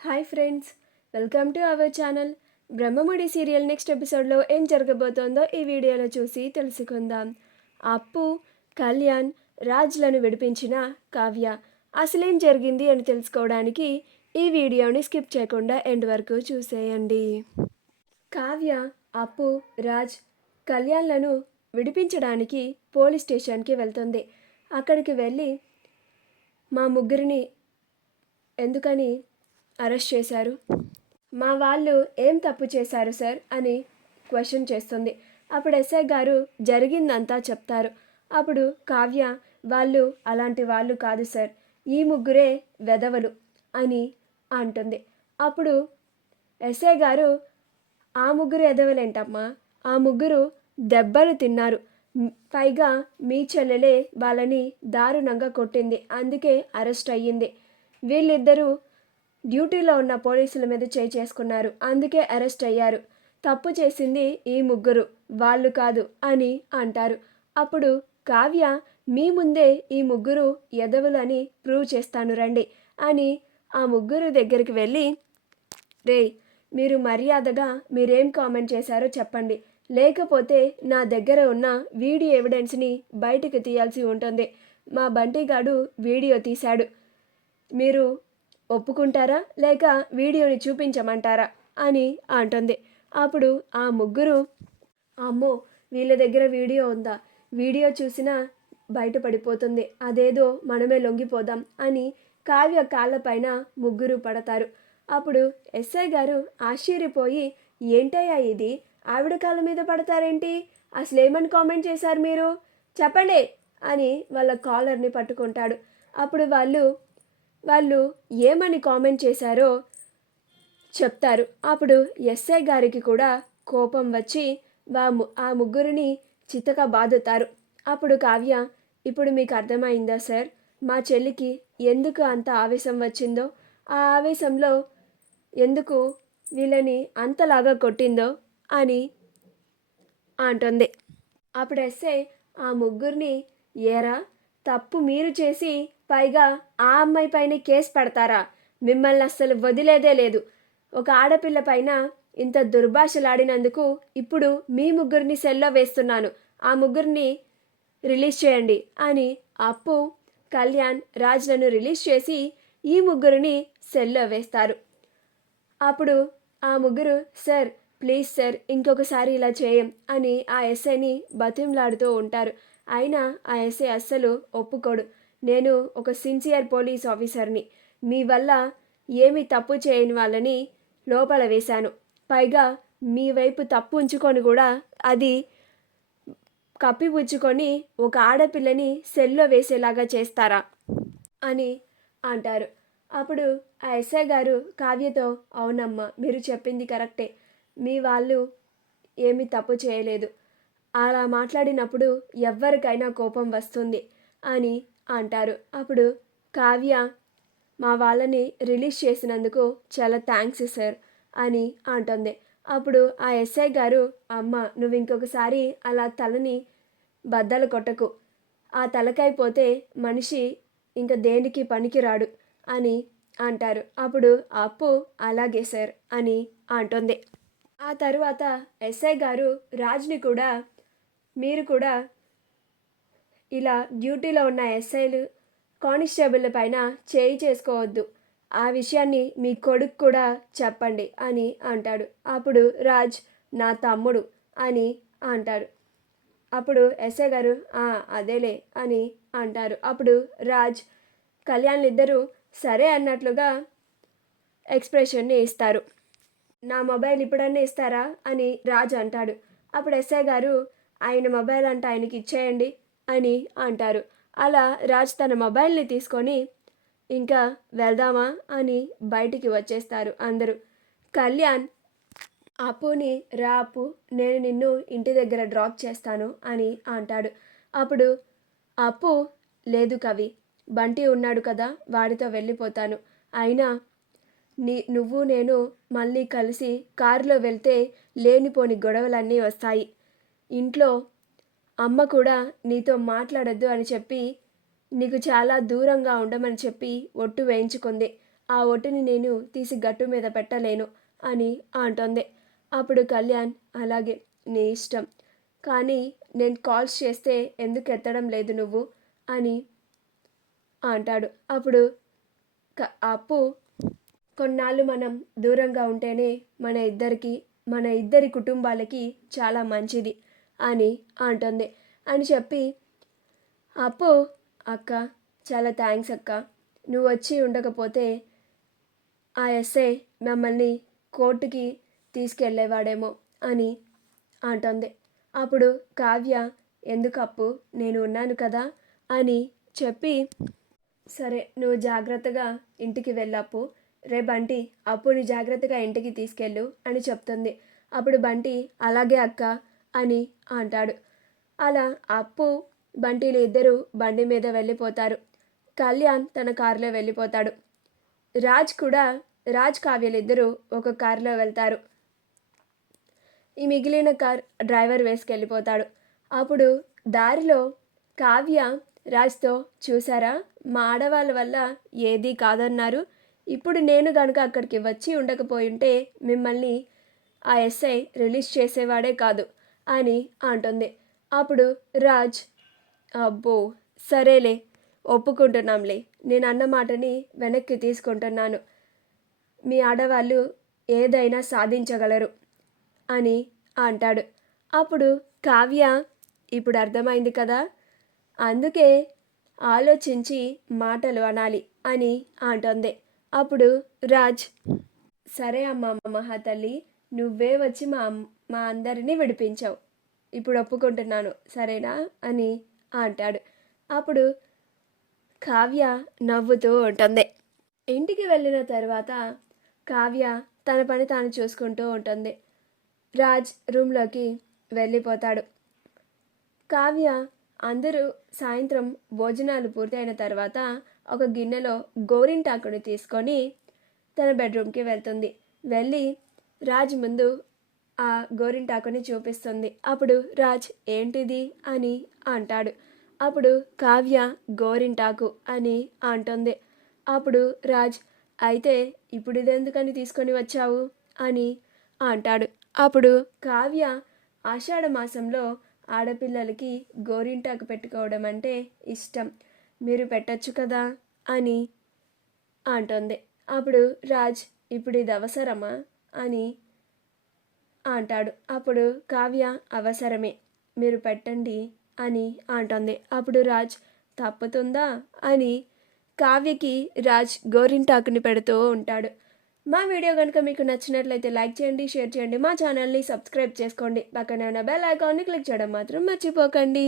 Hi friends, welcome to our channel. Brahmamudi serial next ఎపిసోడ్లో ఏం జరగబోతోందో ఈ వీడియోలో చూసి తెలుసుకుందాం. అప్పు, కళ్యాణ్, రాజ్లను విడిపించిన కావ్య అసలేం జరిగింది అని తెలుసుకోవడానికి ఈ వీడియోని స్కిప్ చేయకుండా ఎండ్ వరకు చూసేయండి. కావ్య, అప్పు, రాజ్, కళ్యాణ్లను విడిపించడానికి పోలీస్ స్టేషన్కి వెళ్తుంది. అక్కడికి వెళ్ళి మా ముగ్గురిని ఎందుకని అరెస్ట్ చేశారు, మా వాళ్ళు ఏం తప్పు చేశారు సార్ అని క్వశ్చన్ చేస్తుంది. అప్పుడు ఎస్ఐ గారు జరిగిందంతా చెప్తారు. అప్పుడు కావ్య, వాళ్ళు అలాంటి వాళ్ళు కాదు సార్, ఈ ముగ్గురే వెధవలు అని అంటుంది. అప్పుడు ఎస్ఐ గారు, ఆ ముగ్గురు ఎదవలేంటమ్మా, ఆ ముగ్గురు దెబ్బలు తిన్నారు, పైగా మీ చెల్లెలే వాళ్ళని దారుణంగా కొట్టింది, అందుకే అరెస్ట్ అయ్యింది. వీళ్ళిద్దరూ డ్యూటీలో ఉన్న పోలీసుల మీద చేసుకున్నారు, అందుకే అరెస్ట్ అయ్యారు. తప్పు చేసింది ఈ ముగ్గురు, వాళ్ళు కాదు అని అంటారు. అప్పుడు కావ్య, మీ ముందే ఈ ముగ్గురు ఎదవులు అని ప్రూవ్ చేస్తాను రండి అని ఆ ముగ్గురు దగ్గరికి వెళ్ళి, రే, మీరు మర్యాదగా మీరేం కామెంట్ చేశారో చెప్పండి, లేకపోతే నా దగ్గర ఉన్న వీడియో ఎవిడెన్స్ని బయటకు తీయాల్సి ఉంటుంది. మా బంటిగాడు వీడియో తీశాడు, మీరు ఒప్పుకుంటారా లేక వీడియోని చూపించమంటారా అని అంటుంది. అప్పుడు ఆ ముగ్గురు, అమ్మో, వీళ్ళ దగ్గర వీడియో ఉందా, వీడియో చూసినా బయటపడిపోతుంది, అదేదో మనమే లొంగిపోదాం అని కావ్య కాళ్ళపైన ముగ్గురు పడతారు. అప్పుడు ఎస్ఐ గారు ఆశ్చర్యపోయి, ఏంటయ్యా ఇది, ఆవిడ కాళ్ళ మీద పడతారేంటి, అసలేమని కామెంట్ చేశారు మీరు, చెప్పండి అని వాళ్ళ కాలర్ని పట్టుకుంటాడు. అప్పుడు వాళ్ళు ఏమని కామెంట్ చేశారో చెప్తారు. అప్పుడు ఎస్ఐ గారికి కూడా కోపం వచ్చి ఆ ముగ్గురిని చితక బాదుతారు. అప్పుడు కావ్య, ఇప్పుడు మీకు అర్థమైందా సార్, మా చెల్లికి ఎందుకు అంత ఆవేశం వచ్చిందో, ఆ ఆవేశంలో ఎందుకు వీళ్ళని అంతలాగా కొట్టిందో అని అంటుంది. అప్పుడు ఎస్ఐ ఆ ముగ్గురిని, ఏరా, తప్పు మీరు చేసి పైగా ఆ అమ్మాయి పైన కేసు పెడతారా, మిమ్మల్ని అస్సలు వదిలేదే లేదు, ఒక ఆడపిల్ల పైన ఇంత దుర్భాషలాడినందుకు ఇప్పుడు మీ ముగ్గురిని సెల్లో వేస్తున్నాను, ఆ ముగ్గురిని రిలీజ్ చేయండి అని అప్పు, కళ్యాణ్, రాజ్లను రిలీజ్ చేసి ఈ ముగ్గురిని సెల్లో వేస్తారు. అప్పుడు ఆ ముగ్గురు, సార్ ప్లీజ్ సార్, ఇంకొకసారి ఇలా చేయం అని ఆ ఎస్ఐని బతిమలాడుతూ ఉంటారు. అయినా ఆ ఎస్ఐ అస్సలు ఒప్పుకోడు. నేను ఒక సిన్సియర్ పోలీస్ ఆఫీసర్ని, మీ వల్ల ఏమి తప్పు చేయని వాళ్ళని లోపల వేశాను, పైగా మీ వైపు తప్పు ఉంచుకొని కూడా అది కప్పిపుచ్చుకొని ఒక ఆడపిల్లని సెల్లో వేసేలాగా చేస్తారా అని అంటారు. అప్పుడు ఆ ఎస్ఐ గారు కావ్యతో, అవునమ్మా, మీరు చెప్పింది కరెక్టే, మీ వాళ్ళు ఏమీ తప్పు చేయలేదు, అలా మాట్లాడినప్పుడు ఎవరికైనా కోపం వస్తుంది అని అంటారు. అప్పుడు కావ్య, మా వాళ్ళని రిలీజ్ చేసినందుకు చాలా థ్యాంక్స్ సార్ అని అంటుంది. అప్పుడు ఆ ఎస్ఐ గారు, అమ్మ, నువ్వు ఇంకొకసారి అలా తలని బద్దలు కొట్టకు, ఆ తలకైపోతే మనిషి ఇంకా దేనికి పనికిరాడు అని అంటారు. అప్పుడు అప్పు, అలాగే సార్ అని అంటుంది. ఆ తరువాత ఎస్ఐ గారు రాజ్ని కూడా, మీరు కూడా ఇలా డ్యూటీలో ఉన్న ఎస్ఐలు, కానిస్టేబుల్ పైన చేయి చేసుకోవద్దు, ఆ విషయాన్ని మీ కొడుకు కూడా చెప్పండి అని అంటాడు. అప్పుడు రాజ్, నా తమ్ముడు అని అంటారు. అప్పుడు ఎస్ఐ గారు, అదేలే అని అంటారు. అప్పుడు రాజ్, కళ్యాణ్ ఇద్దరు సరే అన్నట్లుగా ఎక్స్ప్రెషన్ని ఇస్తారు. నా మొబైల్ ఇప్పుడన్నా ఇస్తారా అని రాజ్ అంటాడు. అప్పుడు ఎస్ఐ గారు, ఆయన మొబైల్ అంటే ఆయనకి ఇచ్చేయండి అని అంటారు. అలా రాజ్ తన మొబైల్ని తీసుకొని ఇంకా వెళ్దామా అని బయటికి వచ్చేస్తారు అందరూ. కళ్యాణ్ అప్పుని, రా అప్పు, నేను నిన్ను ఇంటి దగ్గర డ్రాప్ చేస్తాను అని అంటాడు. అప్పుడు అప్పు, లేదు కవి, బంటి ఉన్నాడు కదా, వాడితో వెళ్ళిపోతాను, అయినా నువ్వు నేను మళ్ళీ కలిసి కారులో వెళ్తే లేనిపోని గొడవలన్నీ వస్తాయి, ఇంట్లో అమ్మ కూడా నీతో మాట్లాడద్దు అని చెప్పి నీకు చాలా దూరంగా ఉండమని చెప్పి ఒట్టు వేయించుకుంది, ఆ ఒట్టిని నేను తీసి గట్టు మీద పెట్టలేను అని అంటోంది. అప్పుడు కళ్యాణ్ అలాగే నీ ఇష్టం, కానీ నేను కాల్స్ చేస్తే ఎందుకు ఎత్తడం లేదు నువ్వు అని అంటాడు. అప్పుడు అప్పు కొన్నాళ్ళు మనం దూరంగా ఉంటేనే మన ఇద్దరి కుటుంబాలకి చాలా మంచిది అని అంటుంది. అని చెప్పి అప్పు అక్క చాలా థ్యాంక్స్ అక్క, నువ్వు వచ్చి ఉండకపోతే ఆ ఎస్ఐ మమ్మల్ని కోర్టుకి తీసుకెళ్ళేవాడేమో అని అంటుంది. అప్పుడు కావ్య ఎందుకు అప్పు, నేను ఉన్నాను కదా అని చెప్పి సరే నువ్వు జాగ్రత్తగా ఇంటికి వెళ్ళప్పు, రే బంటి అప్పుని జాగ్రత్తగా ఇంటికి తీసుకెళ్ళు అని చెప్తుంది. అప్పుడు బంటి అలాగే అక్క అని అంటాడు. అలా అప్పు బంటిలు ఇద్దరు బండి మీద వెళ్ళిపోతారు. కళ్యాణ్ తన కారులో వెళ్ళిపోతాడు. రాజ్ కావ్యలిద్దరూ ఒక కారులో వెళ్తారు. ఈ మిగిలిన కార్ డ్రైవర్ వేసుకెళ్ళిపోతాడు. అప్పుడు దారిలో కావ్య రాజ్తో చూసారా, మా ఆడవాళ్ళ వల్ల ఏదీ కాదన్నారు, ఇప్పుడు నేను కనుక అక్కడికి వచ్చి ఉండకపోయింటే మిమ్మల్ని ఆ ఎస్ఐ రిలీజ్ చేసేవాడే కాదు అని అంటుంది. అప్పుడు రాజ్ అబ్బో సరేలే ఒప్పుకుంటున్నాంలే, నేను అన్న మాటని వెనక్కి తీసుకుంటున్నాను, మీ ఆడవాళ్ళు ఏదైనా సాధించగలరు అని అంటాడు. అప్పుడు కావ్య ఇప్పుడు అర్థమైంది కదా, అందుకే ఆలోచించి మాటలు అనాలి అని అంటుంది. అప్పుడు రాజ్ సరే అమ్మ మహాతల్లి, నువ్వే వచ్చి మా అందరినీ విడిపించావు, ఇప్పుడు ఒప్పుకుంటున్నాను సరేనా అని అంటాడు. అప్పుడు కావ్య నవ్వుతూ ఉంటుంది. ఇంటికి వెళ్ళిన తర్వాత కావ్య తన పని తాను చూసుకుంటూ ఉంటుంది. రాజ్ రూమ్లోకి వెళ్ళిపోతాడు. కావ్య అందరూ సాయంత్రం భోజనాలు పూర్తయిన తర్వాత ఒక గిన్నెలో గోరింటాకుని తీసుకొని తన బెడ్రూమ్కి వెళ్తుంది. వెళ్ళి రాజ్ ముందు ఆ గోరింటాకుని చూపిస్తుంది. అప్పుడు రాజ్ ఏంటిది అని అంటాడు. అప్పుడు కావ్య గోరింటాకు అని అంటుంది. అప్పుడు రాజ్ అయితే ఇప్పుడు ఇదెందుకని తీసుకొని వచ్చావు అని అంటాడు. అప్పుడు కావ్య ఆషాఢ మాసంలో ఆడపిల్లలకి గోరింటాకు పెట్టుకోవడం అంటే ఇష్టం, మీరు పెట్టచ్చు కదా అని అంటుంది. అప్పుడు రాజ్ ఇప్పుడు ఇది అవసరమా అని అంటాడు. అప్పుడు కావ్య అవసరమే, మీరు పెట్టండి అని అంటుంది. అప్పుడు రాజ్ తప్పుతుందా అని కావ్యకి రాజ్ గోరింటాకుని పెడుతూ ఉంటాడు. మా వీడియో కనుక మీకు నచ్చినట్లయితే లైక్ చేయండి, షేర్ చేయండి, మా ఛానల్ని సబ్స్క్రైబ్ చేసుకోండి, పక్కనే ఉన్న బెల్ ఐకాన్ని క్లిక్ చేయడం మాత్రం మర్చిపోకండి.